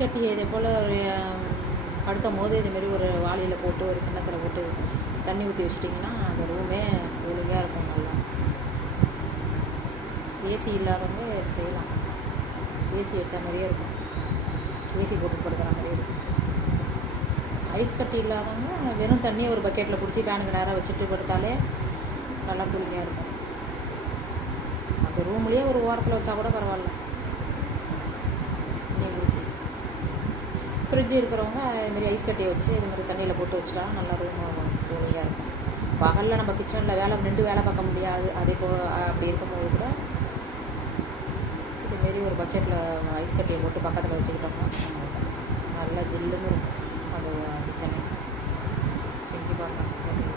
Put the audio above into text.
Ice கட்டி இதே போல் ஒரு படுக்கும் போது இதுமாரி ஒரு வாளியில் போட்டு ஒரு கிண்ணத்தில் போட்டு தண்ணி ஊற்றி வச்சிட்டிங்கன்னா அந்த ரூமே கூலிங்காக இருக்கும். நல்லா ஏசி இல்லாதவங்க செய்யலாம். ஏசி வச்ச மாதிரியே இருக்கும், ஏசி போட்டு படுக்கிற மாதிரியே இருக்கும். ஐஸ் கட்டி இல்லாதவங்க வெறும் தண்ணியை ஒரு பக்கெட்டில் பிடிச்சி ஃபேனுக்கு நேராக வச்சுட்டு படுத்தாலே நல்லா கூலிங்காக இருக்கும். அந்த ரூம்லேயே ஒரு ஓரத்தில் வச்சா கூட பரவாயில்ல. தண்ணியை பிடிச்சி ஃப்ரிட்ஜ் இருக்கிறவங்க இதுமாரி ஐஸ் கட்டியை வச்சு இதுமாதிரி தண்ணியில் போட்டு வச்சுட்டா நல்லா ரூம் கூலிங்காக இருக்கும். பகலில் நம்ம கிச்சனில் வேலை பார்க்க முடியாது. அதே போல் அப்படி இருக்கும்போது கூட இதுமாரி ஒரு பக்கெட்டில் ஐஸ் கட்டியை போட்டு பக்கத்தில் வச்சுக்கிட்டோம்னா நல்லா ஜில்லுன்னு இருக்கும். அது கிச்சனு செஞ்சு பார்க்கலாம்.